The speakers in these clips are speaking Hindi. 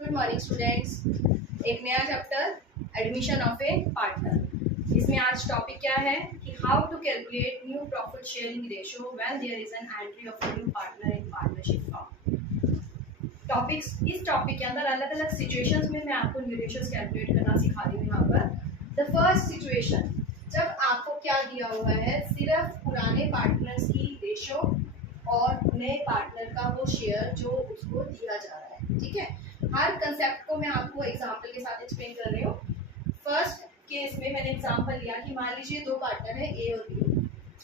Good morning students. एक नया chapter admission of a partner. इसमें आज टॉपिक क्या है कि how to calculate new profit sharing ratio when there is an entry of a new partner in partnership form. इस टॉपिक के अंदर अलग अलग सिचुएशंस में मैं आपको न्यू रेशियोज कैलकुलेट करना सिखा रही हूँ। यहाँ पर द फर्स्ट सिचुएशन, जब आपको क्या दिया हुआ है, सिर्फ पुराने पार्टनर्स की रेशियो और नए पार्टनर का वो शेयर जो उसको दिया जा रहा है। ठीक है, हर कंसेप्ट को मैं आपको एग्जांपल के साथ एक्सप्लेन कर रही हूँ। फर्स्ट केस में मैंने एग्जांपल लिया कि मान लीजिए दो पार्टनर है ए और बी,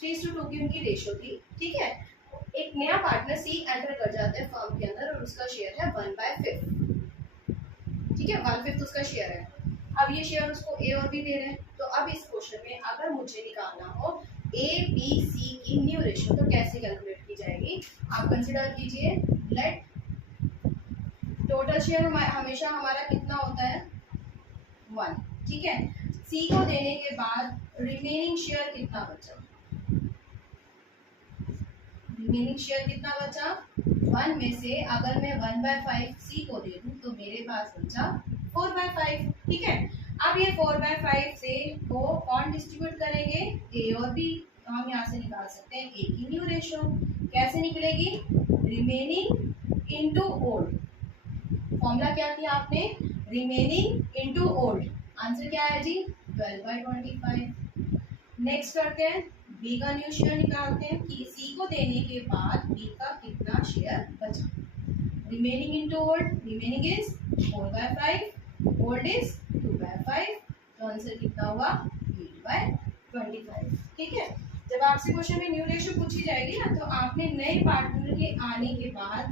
3:2 की उनकी रेशियो थी। ठीक है, एक नया पार्टनर सी एंटर कर जाता है फर्म के अंदर और उसका शेयर है 1/5। ठीक है, 1/5 उसका शेयर है। अब ये शेयर उसको ए और बी दे रहे हैं। तो अब इस क्वेश्चन में अगर मुझे निकालना हो ए बी सी की न्यू रेशियो, तो कैसे कैलकुलेट की जाएगी? आप कंसिडर कीजिए, लेट टोटल शेयर हमेशा हमारा कितना होता है, 1। ठीक है, सी को देने के बाद रिमेनिंग शेयर कितना बचा? रिमेनिंग शेयर कितना बचा? 1 में से अगर मैं 1/5 सी को दे दूं तो मेरे पास बचा 4/5। ठीक है, अब ये 4/5 से वो कौन डिस्ट्रीब्यूट करेंगे? ए और बी। तो हम यहाँ से निकाल सकते हैं ए की न्यू रेशियो। कैसे निकलेगी? Remaining into old. फॉर्मूला क्या किया आपने? Remaining into old. आंसर क्या है जी? 12/25। नेक्स्ट करते हैं, बी का न्यू शेयर निकालते हैं कि सी को देने के बाद बी का कितना शेयर बचा। Remaining into old, remaining is 4/5, old is 2/5। तो आंसर कितना हुआ? 8/25। ठीक है, जब आपसे क्वेश्चन में न्यू रेशियो पूछी जाएगी ना, तो आपने नए पार्टनर के आने के बाद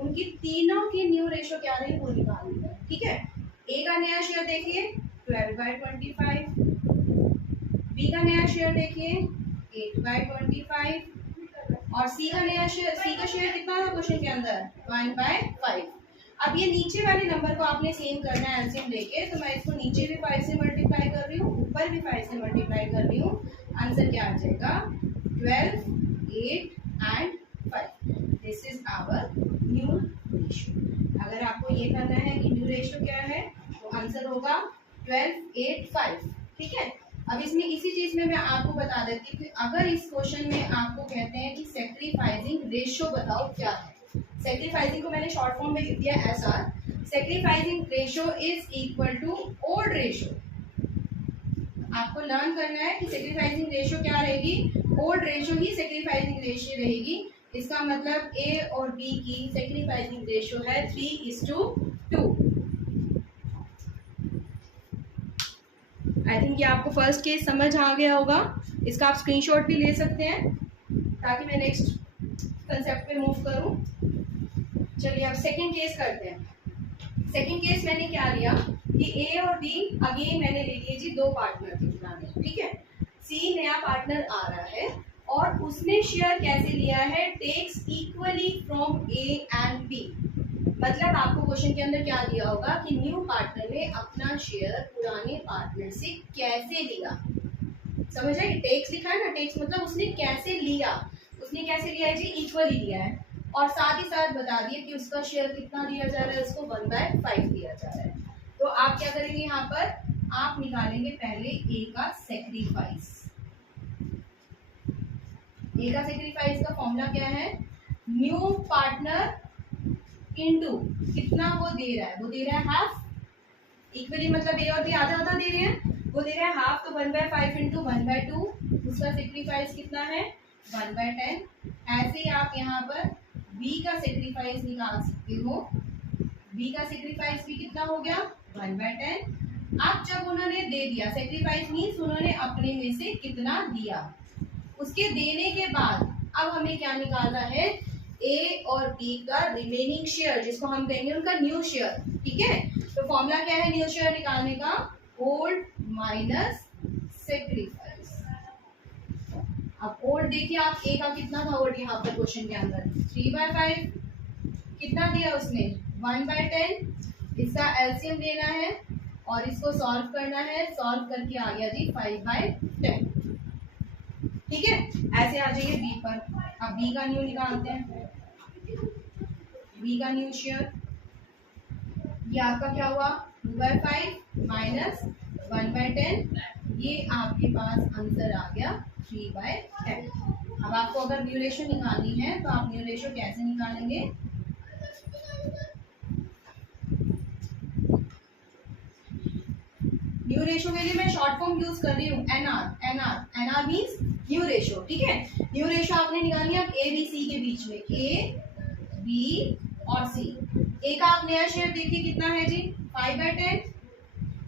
उनकी तीनों की न्यू रेशियो क्या रही वो निकालनी है। ठीक है, ए का नया शेयर देखिए 12/25, बी का नया शेयर देखिए 8/25 और सी का नया शेयर, सी का शेयर कितना था क्वेश्चन के अंदर? 1/5। अब ये नीचे वाले नंबर को आपने सेम करना है एलसीएम लेके, तो मैं इसको नीचे भी 5 से मल्टीप्लाई कर रही हूँ, ऊपर भी 5 से मल्टीप्लाई कर रही हूँ। आंसर क्या आ जाएगा? 12, 8 and 5। This is our new ratio. अगर आपको ये करना है कि न्यू रेशियो क्या है, तो आंसर होगा 12, 8, 5। ठीक है, अब इसमें इसी चीज में मैं आपको बता देती हूँ कि अगर इस क्वेश्चन में आपको कहते हैं कि सैक्रिफाइसिंग रेशियो बताओ क्या है। सैक्रिफाइसिंग को मैंने शॉर्ट फॉर्म में लिख दिया SR. Sacrificing ratio is equal to old ratio. आपको लर्न करना है कि सैक्रिफाइसिंग रेशियो क्या रहेगी? ओल्ड रेशियो ही सैक्रिफाइसिंग रेशियो रहेगी। इसका मतलब ए और बी की सैक्रिफाइसिंग रेशियो है 3:2। आई थिंक ये आपको फर्स्ट केस समझ आ गया होगा। इसका आप स्क्रीनशॉट भी ले सकते हैं ताकि मैं नेक्स्ट कंसेप्ट पे मूव करूं। चलिए अब सेकंड केस करते हैं। सेकंड केस मैंने क्या लिया कि ए और बी अगेन मैंने ले लिए जी, दो पार्टनर थे पुराने। ठीक है, सी नया पार्टनर आ रहा है और उसने शेयर कैसे लिया है? Takes equally from A and B. मतलब आपको क्वेश्चन के अंदर क्या दिया होगा कि न्यू पार्टनर ने अपना शेयर पुराने पार्टनर से कैसे लिया। समझ रहे? टेक्स लिखा है ना, टेक्स मतलब उसने कैसे लिया। उसने कैसे लिया है जी? इक्वली लिया है और साथ ही साथ बता दिया कि उसका शेयर कितना दिया जा रहा है, उसको 1/5 दिया जा रहा है। तो आप क्या करेंगे? यहाँ पर आप निकालेंगे पहले ए का सेक्रीफाइस। ए का सेक्रीफाइस का फॉर्मूला क्या है? न्यू पार्टनर इनटू कितना वो दे रहा है? वो दे रहा है हाफ। इक्वली मतलब ए और बी आधा आधा दे रहे हैं, वो दे रहा है हाफ, तो 1/5 इंटू 1/2। उसका सेक्रीफाइस कितना है? 1/10। ऐसे ही आप यहाँ पर बी का सेक्रीफाइस निकाल सकते हो। बी का सेक्रीफाइस भी कितना हो गया? 1/10। अब जब उन्होंने दे दिया, सेक्रीफाइस मीन्स उन्होंने अपने में से कितना दिया, उसके देने के बाद अब हमें क्या निकालना है? ए और बी का रिमेनिंग शेयर, जिसको हम कहेंगे उनका न्यू शेयर। ठीक है, तो फॉर्मूला क्या है न्यू शेयर निकालने का? Old minus sacrifice. अब ओल्ड देखिए आप, ए का कितना था ओल्ड यहाँ पर क्वेश्चन के अंदर? 3/5। कितना दिया उसने? 1/10। इसका एलसीएम लेना है और इसको सॉल्व करना है। सॉल्व करके आ गया जी 5/10। ठीक है, ऐसे आ जाइए बी पर। अब बी का न्यू निकालते हैं। बी का न्यू शेयर ये आपका क्या हुआ 2/5 माइनस 1/10, ये आपके पास आंसर आ गया 3/10। अब आपको अगर न्यू रेशो निकालनी है तो आप न्यू रेशो कैसे निकालेंगे? न्यू रेशो के लिए मैं शॉर्ट फॉर्म यूज कर रही हूँ NR. NR means new ratio, ठीक है। न्यू रेशो आपने निकालनी है ए बी सी के बीच में, ए बी और सी। ए का आप नया शेयर देखिए कितना है जी 5/10।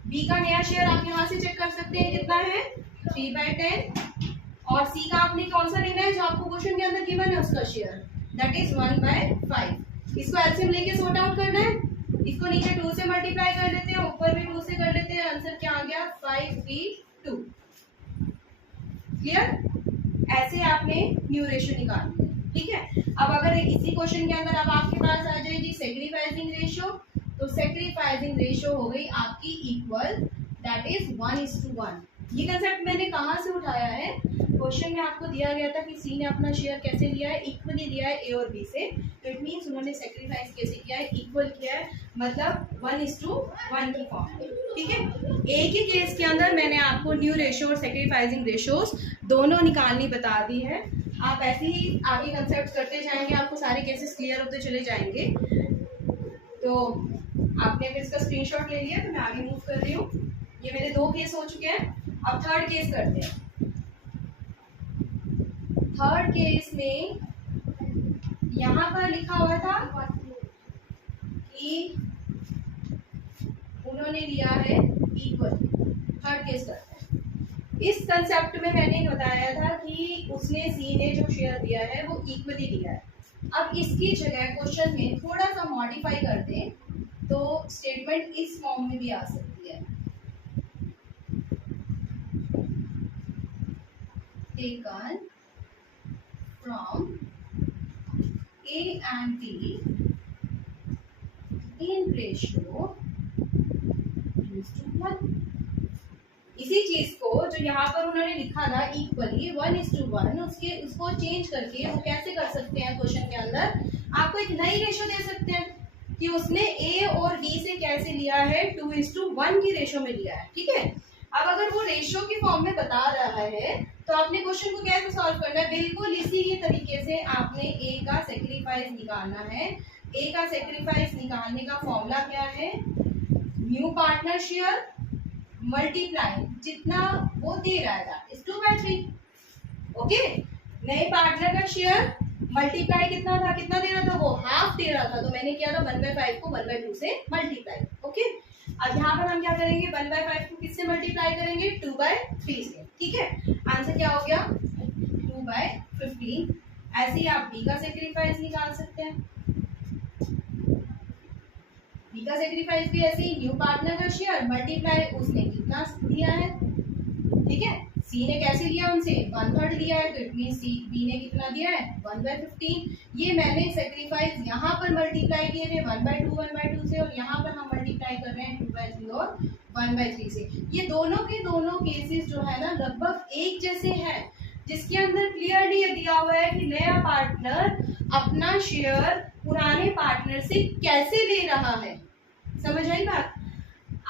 बी का नया शेयर आप यहाँ से चेक कर सकते हैं कितना है 3/10। और सी का आपने कौन सा लेना है जो आपको क्वेश्चन के अंदर गिवन है उसका शेयर, दैट इज 1/5। इसको एलसीएम लेके सॉर्ट आउट करना है। इसको नीचे 2 से मल्टीप्लाई कर लेते हैं, ऊपर भी 2 से कर लेते हैं। आंसर क्या आ गया 5/3/2। क्लियर? ऐसे आपने न्यू रेशियो निकालनी है, ठीक है। अब अगर इसी क्वेश्चन के अंदर अब आपके पास आ जाएगी सेक्रीफाइसिंग रेशियो, तो सेक्रीफाइसिंग रेशियो हो गई आपकी इक्वल, दैट इज 1:1। ये कंसेप्ट मैंने कहाँ से उठाया है? क्वेश्चन में आपको दिया गया था कि सी ने अपना शेयर कैसे लिया है, इक्वली लिया है ए और बी से। तो इट मीन्स उन्होंने सेक्रीफाइस कैसे किया है, इक्वल किया है, मतलब 1:1 की फॉर्म में, ठीक है। एक ही केस के अंदर मैंने आपको न्यू रेशियो और सेक्रीफाइसिंग रेशियोज दोनों निकालनी बता दी है। आप ऐसे ही आगे कंसेप्ट करते जाएंगे, आपको सारे केसेस क्लियर होते चले जाएंगे। तो आपने अगर इसका स्क्रीनशॉट ले लिया तो मैं आगे मूव कर रही हूँ। ये मेरे 2 केस हो चुके हैं, अब थर्ड केस करते हैं। थर्ड केस में यहाँ पर लिखा हुआ था कि उन्होंने लिया है इक्वल। थर्ड केस करते हैं। इस कंसेप्ट में मैंने बताया था कि उसने सी ने जो शेयर दिया है वो इक्वली लिया है। अब इसकी जगह क्वेश्चन में थोड़ा सा मॉडिफाई करते हैं तो स्टेटमेंट इस फॉर्म में भी आ सकती है, taken from A and B in ratio 1:1। इसी चीज को जो यहाँ पर उन्होंने लिखा था इक्वली 1:1, उसको चेंज करके वो कैसे कर सकते हैं? क्वेश्चन के अंदर आपको एक नई रेशो दे सकते हैं कि उसने ए और बी से कैसे लिया है 2:1 की रेशो में लिया है, ठीक है। अब अगर वो रेशो की फॉर्म में बता रहा है तो आपने क्वेश्चन को कैसे सॉल्व करना है? बिल्कुल इसी ही तरीके से आपने ए का सेक्रीफाइस निकालना है। ए का सेक्रीफाइस निकालने का फॉर्मूला क्या है? न्यू पार्टनर शेयर मल्टीप्लाई जितना वो दे रहा है इस 2/3। ओके, नए पार्टनर का शेयर मल्टीप्लाई कितना था, कितना दे रहा था? वो हाफ दे रहा था, तो मैंने किया था 1/5 को 1/2 से मल्टीप्लाई। ओके, अब यहाँ पर हम क्या करेंगे? 1/5 को किससे मल्टीप्लाई करेंगे? 2/3 से, ठीक है। आंसर क्या हो गया 2/15। ऐसे ही आप बी का सेक्रीफाइस निकाल सकते हैं। बी का सेक्रीफाइस भी ऐसे ही, न्यू पार्टनर का शेयर मल्टीप्लाई उसने कितना दिया है, ठीक है। सी ने कैसे लिया? उनसे 1/3 लिया है, तो इट मीन सी बी ने कितना दिया है 1/15। ये मैंने सेक्रीफाइस यहाँ पर मल्टीप्लाई किए थे 1/2 से, और यहाँ पर हम मल्टीप्लाई कर रहे हैं 2/3 और 1/3 से। ये दोनों के दोनों केसेस जो है ना लगभग एक जैसे हैं, जिसके अंदर क्लियरली ये दिया हुआ है कि नया पार्टनर अपना शेयर पुराने पार्टनर से कैसे ले रहा है। समझ आई बात?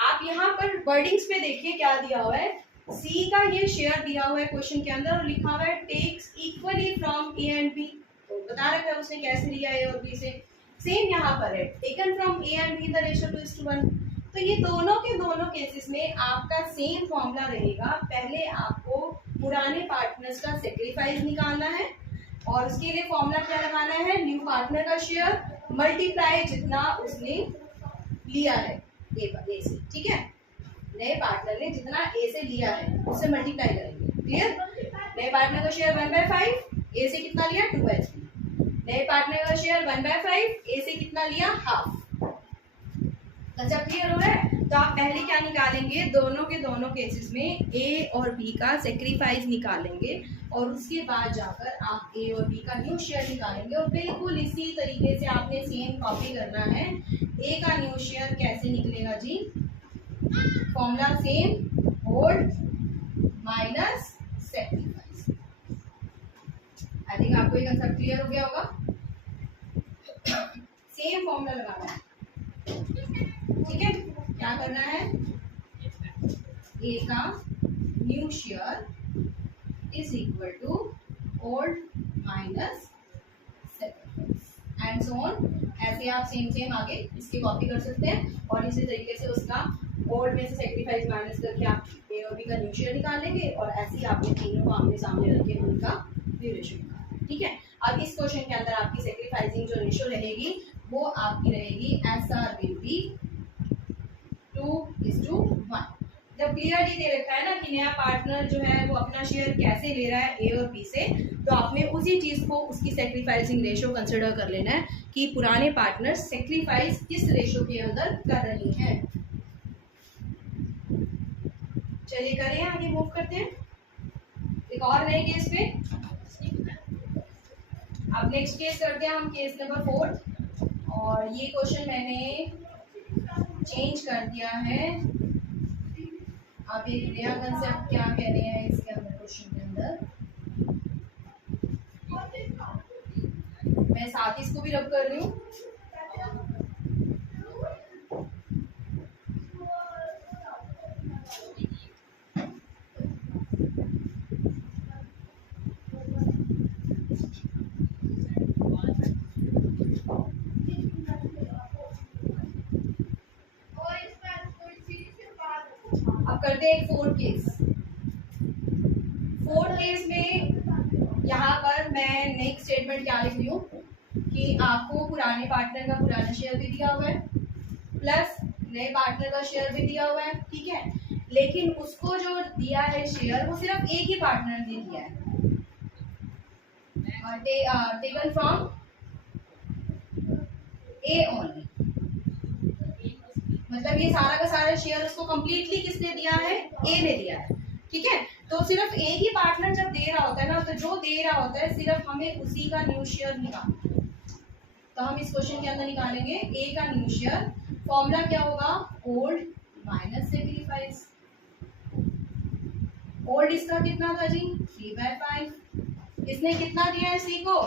आप यहाँ पर वर्डिंग्स पे देखिए क्या दिया हुआ है। सी का ये शेयर दिया हुआ है क्वेश्चन के अंदर और लिखा हुआ है takes equally from A and B. तो बता रखा है उसने कैसे लिया ए और बी से। सेम यहाँ पर है taken from A and be the ratio 2:1। तो ये दोनों के दोनों केसेस में आपका सेम फॉर्मूला रहेगा। पहले आपको पुराने पार्टनर्स का सेक्रीफाइस निकालना है और उसके लिए फॉर्मूला क्या लगाना है? न्यू पार्टनर का शेयर मल्टीप्लाई जितना उसने लिया है ए से, ठीक है। नए पार्टनर ने जितना ए से लिया है उससे मल्टीप्लाई करेंगे। क्लियर? नए पार्टनर का शेयर 1/5, ए से कितना लिया 2/3। नए पार्टनर का शेयर 1/5, ए से कितना लिया हाफ। कंसेप्ट क्लियर हो रहा है? तो आप पहले क्या निकालेंगे? दोनों के दोनों केसेस में ए और बी का सेक्रीफाइस निकालेंगे और उसके बाद जाकर आप ए और बी का न्यू शेयर निकालेंगे। और बिल्कुल इसी तरीके से आपने सेम कॉपी करना है। ए का न्यू शेयर कैसे निकलेगा जी? Formula same, old minus sacrifice. I think आपको ये कंसेप्ट क्लियर हो गया होगा। सेम फॉर्मूला लगाना है। ठीक है, क्या करना है, ए का new share is equal to old minus and so on. ऐसे आप सेम आगे इसकी कॉपी कर सकते हैं और इसी तरीके से उसका ओल्ड में से सेक्रीफाइस माइनस करके आप ए और बी का न्यू शेयर निकाल लेंगे और ऐसे ही आपने तीनों को आमने सामने रख के उनका न्यू रेशियो निकालना। ठीक है, अब इस क्वेश्चन के अंदर आपकी सेक्रीफाइसिंग जो रेशियो रहेगी वो आपकी रहेगी SR विल बी 2:1। जब क्लियरली दे रखा है ना कि नया पार्टनर जो है वो अपना शेयर कैसे ले रहा है ए और बी से, तो आपने उसी चीज को उसकी सेक्रीफाइसिंग रेशियो कंसिडर कर लेना है कि पुराने पार्टनर सेक्रीफाइस किस रेशियो के अंदर कर रही हैं। चलिए करें, आगे मूव करते हैं एक और नए केस पे। अब नेक्स्ट केस करते हैं हम, केस नंबर 4 और ये क्वेश्चन मैंने चेंज कर दिया है। अब एक नया कंसेप्ट क्या कह रहे हैं इसके अंदर, क्वेश्चन के अंदर मैं साथ ही इसको भी रब कर रही हूँ। करते हैं एक फोर्थ केस में यहाँ पर मैं नेक्स्ट स्टेटमेंट क्या लिख रही हूँ कि आपको पुराने पार्टनर का पुराना शेयर भी दिया हुआ है प्लस नए पार्टनर का शेयर भी दिया हुआ है। ठीक है, लेकिन उसको जो दिया है शेयर वो सिर्फ एक ही पार्टनर ने दिया है, टेकन फ्रॉम ए ओनली। मतलब ये सारा का सारा शेयर उसको कंप्लीटली किसने दिया है, ए ने दिया है। ठीक है, तो सिर्फ एक ही पार्टनर जब दे रहा होता है ना, तो जो दे रहा होता है सिर्फ हमें उसी का न्यू शेयर निकालना। तो हम इस क्वेश्चन के अंदर निकालेंगे ए का न्यू शेयर। फॉर्मूला क्या होगा, ओल्ड माइनस सेक्रीफाइस। ओल्ड इसका कितना था जी, 3/5। इसने कितना दिया है सी को,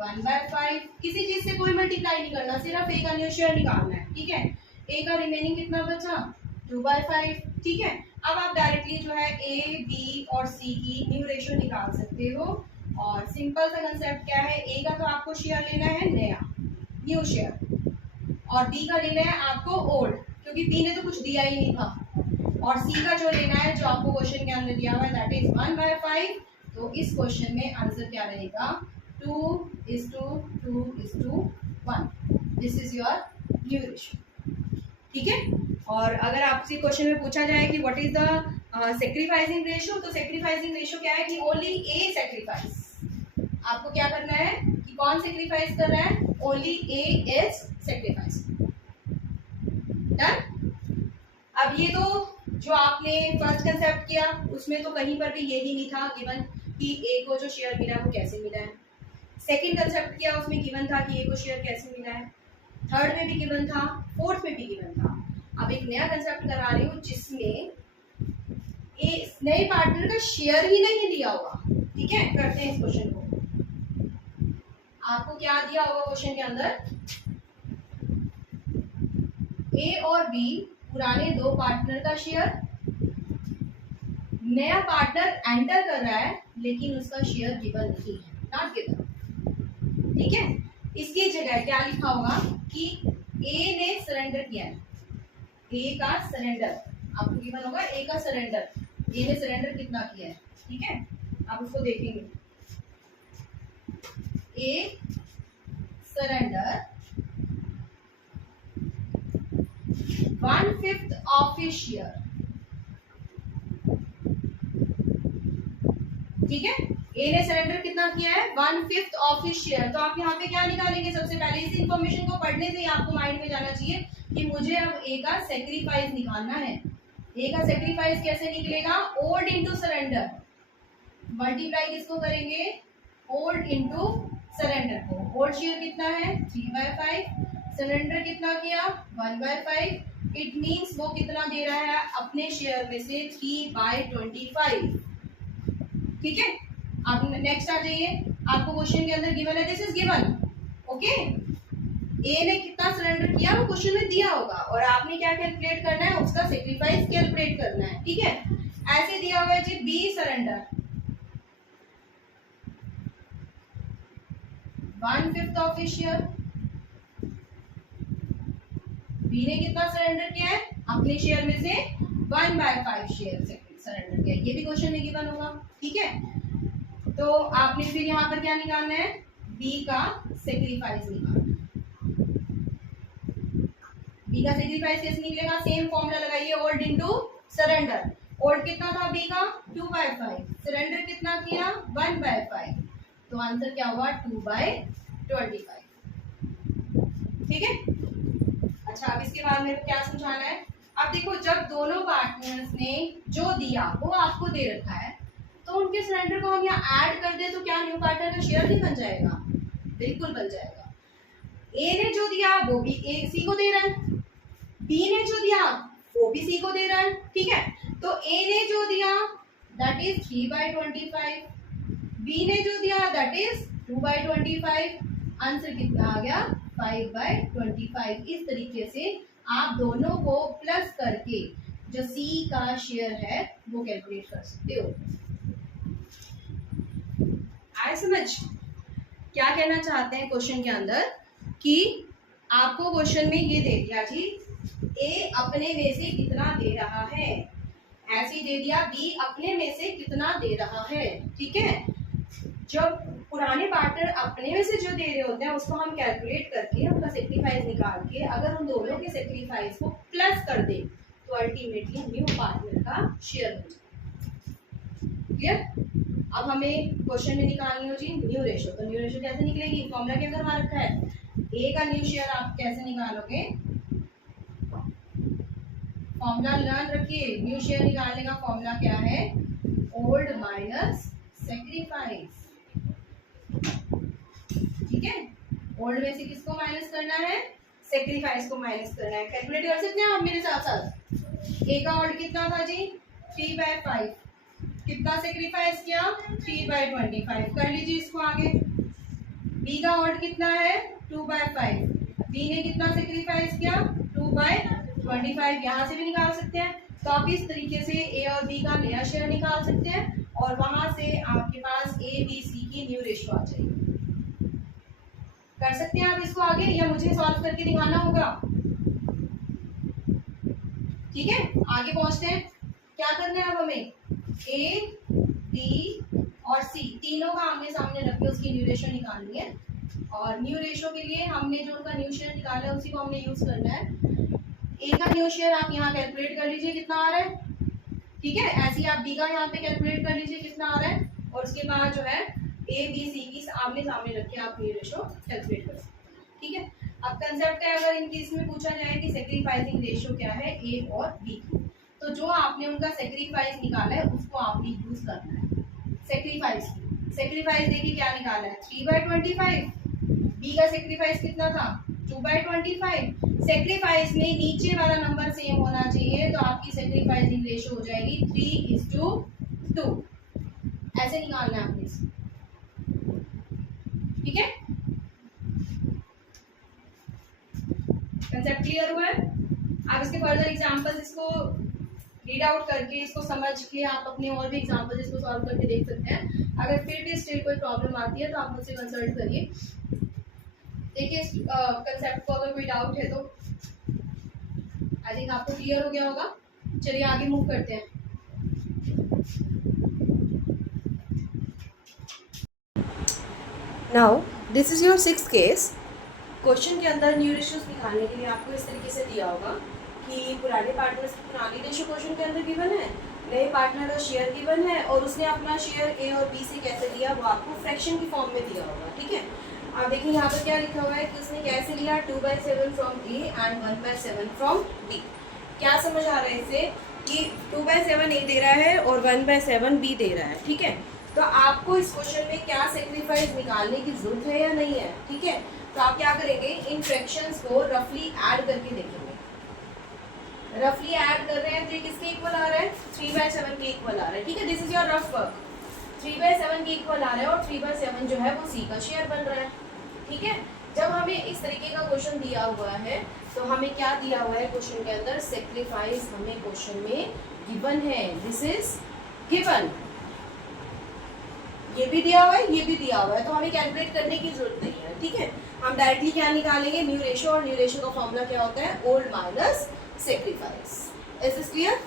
1/5। किसी चीज से कोई मल्टीप्लाई नहीं करना, सिर्फ ए का न्यू शेयर निकालना है। ठीक है, ए का रिमेनिंग कितना बचा, 2/5। ठीक है, अब आप डायरेक्टली जो है ए बी और सी की न्यू रेशियो निकाल सकते हो। और सिंपल सा कंसेप्ट क्या है, ए का तो आपको शेयर लेना है नया न्यू शेयर और बी का लेना है आपको ओल्ड, क्योंकि बी ने तो कुछ दिया ही नहीं था। और सी का जो लेना है जो आपको क्वेश्चन के अंदर दिया हुआ है दैट इज 1/5। तो इस क्वेश्चन में आंसर क्या रहेगा, 2:2:1। This is your new ratio. ठीक है, और अगर आपसे क्वेश्चन में पूछा जाए कि what is the sacrificing ratio, तो सेक्रीफाइसिंग रेशियो क्या है कि ओनली ए सेक्रीफाइस। आपको क्या करना है कि कौन सेक्रीफाइस कर रहा है, only A is sacrifice. Done. अब ये तो जो आपने फर्स्ट कंसेप्ट किया उसमें तो कहीं पर भी ये भी नहीं था गिवन कि ए को जो शेयर मिला वो कैसे मिला है। सेकंड कंसेप्ट किया उसमें गिवन था कि ए को शेयर कैसे मिला है। थर्ड में भी गिवन था, फोर्थ में भी गिवन था। अब एक नया कंसेप्ट करा रही हूँ जिसमें नए पार्टनर का शेयर ही नहीं दिया हुआ। ठीक है, करते हैं इस क्वेश्चन को। आपको क्या दिया होगा क्वेश्चन के अंदर, ए और बी पुराने दो पार्टनर का शेयर, नया पार्टनर एंटर कर रहा है लेकिन उसका शेयर गिवन नहीं है, नॉट गिवन। ठीक है, इसकी जगह क्या लिखा होगा कि ए ने सरेंडर किया है, ए का सरेंडर आपको गिवन होगा, ए का सरेंडर, ए ने सरेंडर कितना किया है। ठीक है, आप उसको देखेंगे, ए सरेंडर 1/5 ऑफ हिज शेयर। ठीक है, ए ने सरेंडर कितना किया है, 1/5 ऑफ हिज शेयर। तो आप यहाँ पे क्या निकालेंगे, सबसे पहले इस इंफॉर्मेशन को पढ़ने से ही आपको माइंड में जाना चाहिए कि मुझे अब ए का सेक्रीफाइस निकालना है। ए का सेक्रीफाइस कैसे निकलेगा, ओल्ड इंटू सरेंडर, मल्टीप्लाई किसको करेंगे, ओल्ड इंटू सरेंडर को। ओल्ड शेयर कितना है 3/5, सरेंडर कितना किया 1/5। इट मीन्स वो कितना दे रहा है अपने शेयर में से 3/25। ठीक है, आप नेक्स्ट आ जाइए। आपको क्वेश्चन के अंदर गिवन है, दिस इज गिवन। ओके, ए ने कितना सरेंडर किया वो क्वेश्चन में दिया होगा और आपने क्या कैलकुलेट करना है, उसका सेक्रीफाइस कैलकुलेट करना है। ठीक है, ऐसे दिया हुआ है जी B surrender 1/5 of his share. B ने कितना सरेंडर किया है, अपने शेयर में से 1/5 शेयर सरेंडर किया, ये भी क्वेश्चन में गिवन होगा। ठीक है, तो आपने फिर यहाँ पर क्या निकालना है, बी का सेक्रीफाइस निकालना है। बी का सेक्रीफाइस कैसे निकलेगा, सेम फॉर्मूला लगाइए, ओल्ड इनटू सरेंडर। ओल्ड कितना था बी का 2/5, सरेंडर कितना किया 1/5, तो आंसर क्या हुआ 2/25। ठीक है, अच्छा अब इसके बाद मेरे को क्या समझाना है। अब देखो जब दोनों पार्टनर्स ने जो दिया वो आपको दे रखा है, तो उनके सरेंडर को हम यहाँ ऐड कर दे तो क्या न्यू पार्टनर का शेयर नहीं बन जाएगा, बिल्कुल बन जाएगा। ए ने जो दिया वो भी ए सी को दे रहा है, बी ने जो दिया वो भी सी को दे रहा है। ठीक है, तो ए ने जो दिया दैट इज 3/25, बी ने जो दिया दैट इज 2/25, आंसर कितना आ गया 5/25। इस तरीके से आप दोनों को प्लस करके जो सी का शेयर है वो कैलकुलेट कर सकते हो। आए समझ, क्या कहना चाहते हैं क्वेश्चन के अंदर कि आपको क्वेश्चन में ये दे दिया जी ए अपने में से कितना दे रहा है, ऐसे दे दिया बी अपने में से कितना दे रहा है। ठीक है, जब पुराने पार्टनर अपने में से जो दे रहे होते हैं उसको हम कैलकुलेट करके उनका सेक्रीफाइस निकाल के अगर उन दोनों के सेक्रीफाइस को प्लस कर दे तो अल्टीमेटली न्यू पार्टनर का शेयर हो जाए। क्लियर, अब हमें क्वेश्चन में निकालनी हो जी न्यू रेशो, तो न्यू रेशो कैसे निकलेगी, फॉर्मूला के अंदर वहां रखा है, ए का न्यू शेयर आप कैसे निकालोगे, फॉर्मूला लर्न रखिए, न्यू शेयर निकालने का फॉर्मूला क्या है, ओल्ड माइनस सेक्रीफाइस। ठीक है, ओल्ड में से किसको माइनस करना है, सेक्रीफाइस को माइनस करना है। कैलकुलेट कर सकते हैं आप मेरे साथ साथ। ए का ओल्ड कितना था जी 3/5, कितना सेक्रीफाइस किया 3/25, कर लीजिए इसको आगे। बी का ओल्ड कितना है 2/5, बी ने कितना सेक्रीफाइस किया 2/25, यहाँ से भी निकाल सकते हैं। तो आप इस तरीके से ए और बी का नया शेयर निकाल सकते हैं और वहां से आपके पास ए बी सी की न्यू रेशो आ जाएगी। कर सकते हैं आप इसको आगे, या मुझे सॉल्व करके दिखाना होगा। ठीक है, आगे पहुंचते हैं। क्या करना है अब हमें, ए बी और सी तीनों का आमने सामने रख के उसकी न्यू रेशो निकालनी है, और न्यू रेशो के लिए हमने जो उनका न्यू शेयर निकाला है उसी को हमने यूज करना है। ए का न्यू शेयर आप यहाँ कैलकुलेट कर लीजिए कितना आ रहा है। ठीक है, ऐसे ही आप बी का यहाँ पे कैलकुलेट कर लीजिए कितना आ रहा है, और उसके बाद जो है ए बी सी की आमने सामने रख के आप न्यू रेशो कैलकुलेट कर सकते हैं। ठीक है, अब कंसेप्ट है अगर इनकी इसमें पूछा जाए कि सेक्रीफाइसिंग रेशो क्या है ए और बी की, तो जो आपने उनका सेक्रीफाइस निकाला है उसको आपने यूज करना है। सेक्रीफाइस देखिए क्या निकाला है 3/25, बी का सेक्रीफाइस कितना था 2/25। सेक्रीफाइस में नीचे वाला नंबर सेम होना चाहिए, तो आपकी सेक्रीफाइसिंग रेशो हो जाएगी 3:2, ऐसे निकालना है आपने इसको। ठीक है, कंसेप्ट क्लियर हुआ है। आप इसके फर्दर एग्जांपल्स इसको रीड आउट करके इसको समझ के आप अपने और भी एग्जांपल्स इसको सॉल्व करके देख सकते हैं। अगर फिर भी स्टिल कोई प्रॉब्लम आती है तो आप मुझसे कंसल्ट करिए। देखिए इस कंसेप्ट को अगर कोई डाउट है तो आई थिंक आपको क्लियर हो गया होगा। चलिए आगे मूव करते हैं। Now this is your 6th case. Question के अंदर न्यू रेशियोज निकालने के लिए आपको इस तरीके से दिया होगा कि पुराने पार्टनर्स की पुरानी रेशियो क्वेश्चन के अंदर गिवन है, नए पार्टनर का शेयर गिवन है, और उसने अपना शेयर ए और बी से कैसे दिया वो आपको फ्रैक्शन की फॉर्म में दिया होगा। ठीक है, आप देखिए यहाँ पर क्या लिखा हुआ है कि उसने कैसे लिया 2/7 from A and 1/7 from B. क्या समझ आ रहा है इससे कि 2/7 ए दे रहा है और 1/7 बी दे रहा है। ठीक है, तो आपको इस क्वेश्चन में क्या सेक्रीफाइस निकालने की जरूरत है या नहीं है। ठीक है, तो आप क्या करेंगे इन फ्रैक्शंस को रफली ऐड करके देखेंगे। रफली ऐड कर रहे हैं तो ये किसके इक्वल आ रहा है 3/7 के इक्वल आ रहा है। ठीक है, this is your rough work. 3/7 के इक्वल आ रहा है और 3/7 जो है वो सी का शेयर बन रहा है। ठीक है, जब हमें इस तरीके का क्वेश्चन दिया हुआ है तो हमें क्या दिया हुआ है क्वेश्चन के अंदर, सेक्रीफाइस हमें क्वेश्चन में गिवन है, दिस इज गिवन। ये भी दिया हुआ है, ये भी दिया हुआ है, तो हमें कैलकुलेट करने की जरूरत नहीं है, ठीक है। हम डायरेक्टली क्या निकालेंगे, न्यू रेशो, और न्यू रेशो का फॉर्मूला क्या होता है, old minus sacrifice. Is this clear?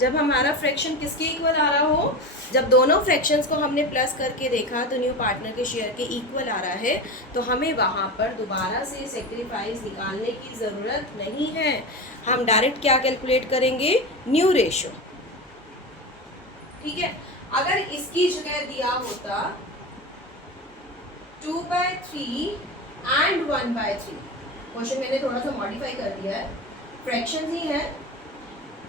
जब हमारा फ्रैक्शन किसके इक्वल आ रहा हो, जब दोनों फ्रैक्शंस को हमने प्लस करके देखा तो न्यू पार्टनर के शेयर के इक्वल आ रहा है, तो हमें वहाँ पर दोबारा से सेक्रीफाइस निकालने की ज़रूरत नहीं है। हम डायरेक्ट क्या कैलकुलेट करेंगे, न्यू रेशो, ठीक है। अगर इसकी जगह दिया होता 2/3 एंड 1/3, क्वेश्चन मैंने थोड़ा सा मॉडिफाई कर दिया है, फ्रैक्शन ही है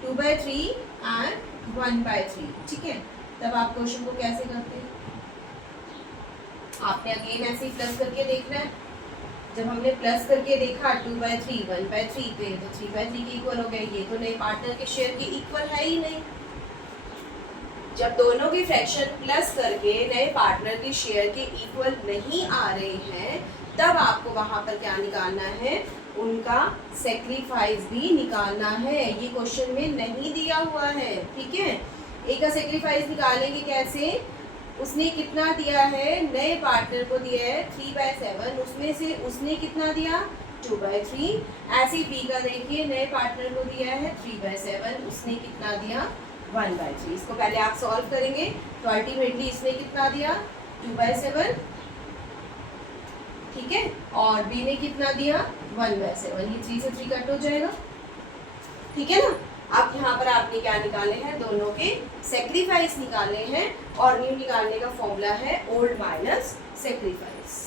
2/3 एंड 1/3, ठीक है। तब आप क्वेश्चन को कैसे करते हैं, आपने अगेन ऐसे ही प्लस करके देखना है। जब हमने प्लस करके देखा 2/3 1/3 पे, तो 3/3 के इक्वल हो गए, ये तो नए पार्टनर के शेयर के इक्वल है ही नहीं। जब दोनों की फ्रैक्शन प्लस करके नए पार्टनर के शेयर के इक्वल नहीं आ रहे हैं, तब आपको वहां पर क्या निकालना है, उनका सेक्रीफाइस भी निकालना है। ये क्वेश्चन में नहीं दिया हुआ है, ठीक है। ए का सेक्रीफाइस निकालेंगे कैसे, उसने कितना दिया है, नए पार्टनर को दिया है 3/7, उसमें से उसने कितना दिया 2/3। ऐसे बी का देखिए, नए पार्टनर को दिया है 3/7, उसने कितना दिया 1/3। इसको पहले आप सॉल्व करेंगे तो अल्टीमेटली इसने कितना दिया 2/7, ठीक है, और बी ने कितना दिया 1/7। ये 3 से 3 कट हो जाएगा, ठीक है ना। अब यहाँ पर आपने क्या निकाले हैं, दोनों के सेक्रीफाइस निकाले हैं, और न्यू निकालने का फॉर्मूला है ओल्ड माइनस सेक्रीफाइस।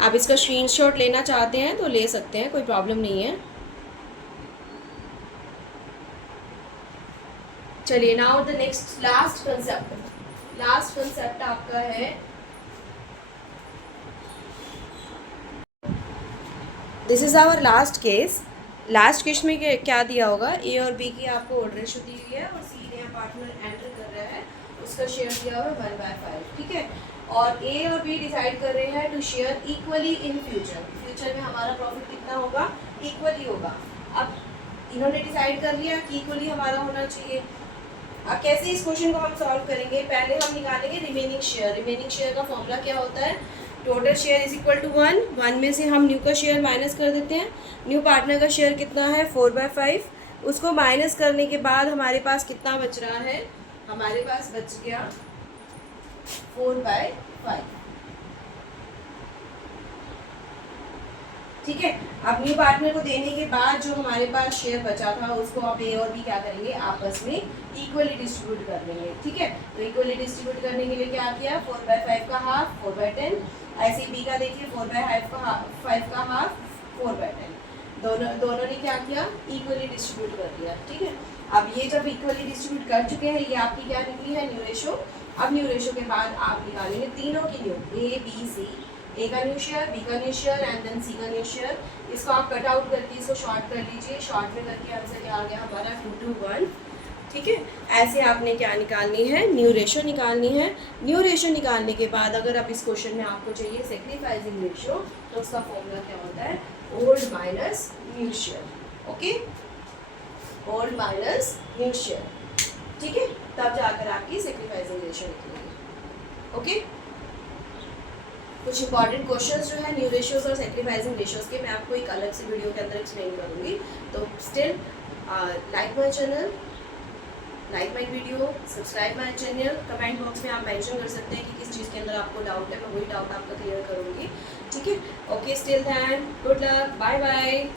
आप इसका स्क्रीनशॉट लेना चाहते हैं तो ले सकते हैं, कोई प्रॉब्लम नहीं है। चलिए, now the next last concept आपका है, this is our last case. Last case में क्या दिया होगा, ए और बी की आपको ऑर्डर रेशो दी हुई है, और सी नया पार्टनर एंटर कर रहा है, उसका शेयर दिया हुआ 1/5, ठीक है। और ए और बी डिसाइड कर रहे हैं to share equally in future में हमारा प्रॉफिट कितना होगा, इक्वली होगा। अब इन्होंने डिसाइड कर लिया कि इक्वली हमारा होना चाहिए। अब कैसे इस क्वेश्चन को हम सॉल्व करेंगे, पहले हम निकालेंगे रिमेनिंग शेयर। रिमेनिंग शेयर का फॉर्मूला क्या होता है, total share is equal to 1 में से हम न्यू का शेयर माइनस कर देते हैं। न्यू पार्टनर का शेयर कितना है 4/5, उसको माइनस करने के बाद हमारे पास कितना बच रहा है, हमारे पास बच गया 4/5, ठीक है। अब न्यू पार्टनर को देने के बाद जो हमारे पास शेयर बचा था, उसको आप ए और बी क्या करेंगे, आपस में इक्वली डिस्ट्रीब्यूट कर देंगे, ठीक है। तो इक्वली डिस्ट्रीब्यूट करने के लिए क्या किया, 4/5 का हाफ 4/10, ऐसे बी का देखिए 4/5 का हाफ 4/10, दोनों ने क्या किया, इक्वली डिस्ट्रीब्यूट कर दिया, ठीक है। अब ये जब इक्वली डिस्ट्रीब्यूट कर चुके हैं, ये आपकी क्या निकली है, न्यू रेशो। अब न्यू रेशो के बाद आप निकालेंगे तीनों की न्यू, ए बी सी, ए का न्यू शेयर, बी का न्यू शेयर एंड देन सी का न्यू शेयर। इसको आप कट आउट करके इसको शॉर्ट कर लीजिए, शॉर्ट में करके आंसर क्या आ गया हमारा 2 to 1, ठीक है। ऐसे आपने क्या निकालनी है, न्यू रेशो निकालनी है। न्यू रेशो निकालने के बाद अगर आप इस क्वेश्चन में आपको चाहिए सेक्रीफाइसिंग रेशो, तो उसका फॉर्मूला क्या होता है, old minus new share, okay, old minus new share, ठीक है। तब जाकर आपकी सेक्रीफाइसिंग रेशो निकलेगी, ओके। कुछ इंपॉर्टेंट क्वेश्चंस जो है न्यू रेशियोज और सेक्रीफाइसिंग रेशियोज के, मैं आपको एक अलग से वीडियो के अंदर एक्सप्लेन करूँगी। तो still like my channel, like my video, subscribe my channel. Comment box में आप मेंशन कर सकते हैं कि किस चीज़ के अंदर आपको डाउट है, मैं वही डाउट आपका क्लियर करूँगी, ठीक है। Okay, still than good luck, bye bye.